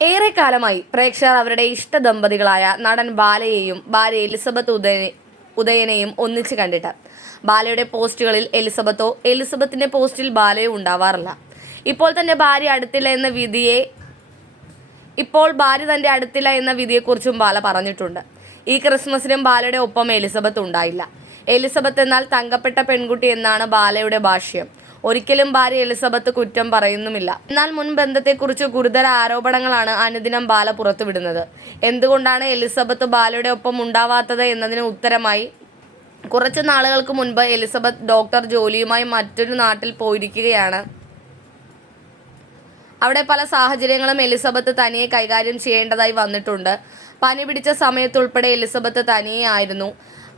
ഏറെക്കാലമായി പ്രേക്ഷകർ അവരുടെ ഇഷ്ട ദമ്പതികളായ നടൻ ബാലയെയും ഭാര്യ എലിസബത്ത് ഉദയനെ ഉദയനെയും ഒന്നിച്ച് കണ്ടിട്ട്. ബാലയുടെ പോസ്റ്റുകളിൽ എലിസബത്തോ എലിസബത്തിന്റെ പോസ്റ്റിൽ ബാലയോ ഉണ്ടാവാറില്ല. ഇപ്പോൾ തന്നെ ഭാര്യ അടുത്തില്ല എന്ന വിധിയെ ഇപ്പോൾ ഭാര്യ തന്റെ അടുത്തില്ല എന്ന വിധിയെക്കുറിച്ചും ബാല പറഞ്ഞിട്ടുണ്ട്. ഈ ക്രിസ്മസിനും ബാലയുടെ ഒപ്പം എലിസബത്ത് ഉണ്ടായില്ല. എലിസബത്ത് എന്നാൽ തങ്കപ്പെട്ട പെൺകുട്ടി എന്നാണ് ബാലയുടെ ഭാഷ്യം. ഒരിക്കലും ഭാര്യ എലിസബത്ത് കുറ്റം പറയുന്നുമില്ല. എന്നാൽ മുൻ ബന്ധത്തെക്കുറിച്ച് ഗുരുതര ആരോപണങ്ങളാണ് അനുദിനം ബാല പുറത്തുവിടുന്നത്. എന്തുകൊണ്ടാണ് എലിസബത്ത് ബാലയുടെ ഒപ്പം ഉണ്ടാവാത്തത് എന്നതിന് ഉത്തരമായി കുറച്ച് നാളുകൾക്ക് മുൻപ് എലിസബത്ത് ഡോക്ടർ ജോലിയുമായി മറ്റൊരു നാട്ടിൽ പോയിരിക്കുകയാണ്. അവിടെ പല സാഹചര്യങ്ങളും എലിസബത്ത് തനിയെ കൈകാര്യം ചെയ്യേണ്ടതായി വന്നിട്ടുണ്ട്. പനി പിടിച്ച സമയത്തുൾപ്പെടെ എലിസബത്ത് തനിയെ ആയിരുന്നു.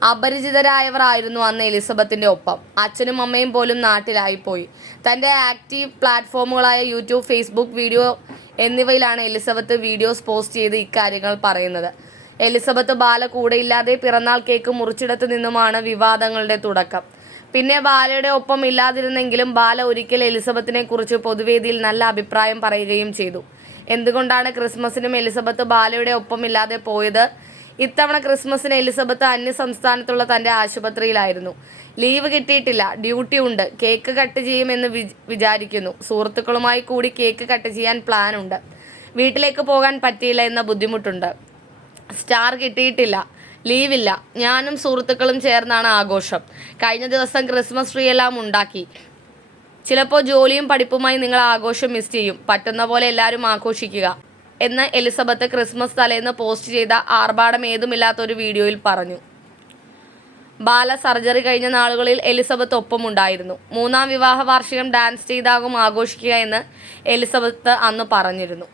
അപരിചിതരായവർ ആയിരുന്നു അന്ന് എലിസബത്തിന്റെ ഒപ്പം. അച്ഛനും അമ്മയും പോലും നാട്ടിലായിപ്പോയി. തന്റെ ആക്റ്റീവ് പ്ലാറ്റ്ഫോമുകളായ യൂട്യൂബ് ഫേസ്ബുക്ക് വീഡിയോ എന്നിവയിലാണ് എലിസബത്ത് വീഡിയോസ് പോസ്റ്റ് ചെയ്ത് ഇക്കാര്യങ്ങൾ പറയുന്നത്. എലിസബത്ത് ബാല കൂടെയില്ലാതെ പിറന്നാൾ കേക്ക് മുറിച്ചിടത്ത് നിന്നുമാണ് വിവാദങ്ങളുടെ തുടക്കം. പിന്നെ ബാലയുടെ ഒപ്പം ഇല്ലാതിരുന്നെങ്കിലും ബാല ഒരിക്കൽ എലിസബത്തിനെ കുറിച്ച് പൊതുവേദിയിൽ നല്ല അഭിപ്രായം പറയുകയും ചെയ്തു. എന്തുകൊണ്ടാണ് ക്രിസ്മസിനും എലിസബത്ത് ബാലയുടെ ഒപ്പം ഇല്ലാതെ പോയത്? ഇത്തവണ ക്രിസ്മസിന് എലിസബത്ത് അന്യ സംസ്ഥാനത്തുള്ള തന്റെ ആശുപത്രിയിലായിരുന്നു. ലീവ് കിട്ടിയിട്ടില്ല. ഡ്യൂട്ടി ഉണ്ട്. കേക്ക് കട്ട് ചെയ്യുമെന്ന് വിചാരിക്കുന്നു. സുഹൃത്തുക്കളുമായി കൂടി കേക്ക് കട്ട് ചെയ്യാൻ പ്ലാൻ ഉണ്ട്. വീട്ടിലേക്ക് പോകാൻ പറ്റിയില്ല എന്ന ബുദ്ധിമുട്ടുണ്ട്. സ്റ്റാർ കിട്ടിയിട്ടില്ല. ലീവില്ല. ഞാനും സുഹൃത്തുക്കളും ചേർന്നാണ് ആഘോഷം. കഴിഞ്ഞ ദിവസം ക്രിസ്മസ് ട്രീ എല്ലാം ഉണ്ടാക്കി. ചിലപ്പോൾ ജോലിയും പഠിപ്പുമായി നിങ്ങൾ ആഘോഷം മിസ് ചെയ്യും. പറ്റുന്ന പോലെ എല്ലാവരും ആഘോഷിക്കുക. എന്ന് എലിസബത്ത് ക്രിസ്മസ് തലേന്ന് പോസ്റ്റ് ചെയ്ത ആർഭാടം ഏതുമില്ലാത്ത ഒരു വീഡിയോയിൽ പറഞ്ഞു. ബാല സർജറി കഴിഞ്ഞ നാളുകളിൽ എലിസബത്ത് ഒപ്പമുണ്ടായിരുന്നു. മൂന്നാം വിവാഹ വാർഷികം ഡാൻസ് ചെയ്താകും ആഘോഷിക്കുക എന്ന് എലിസബത്ത് അന്ന് പറഞ്ഞിരുന്നു.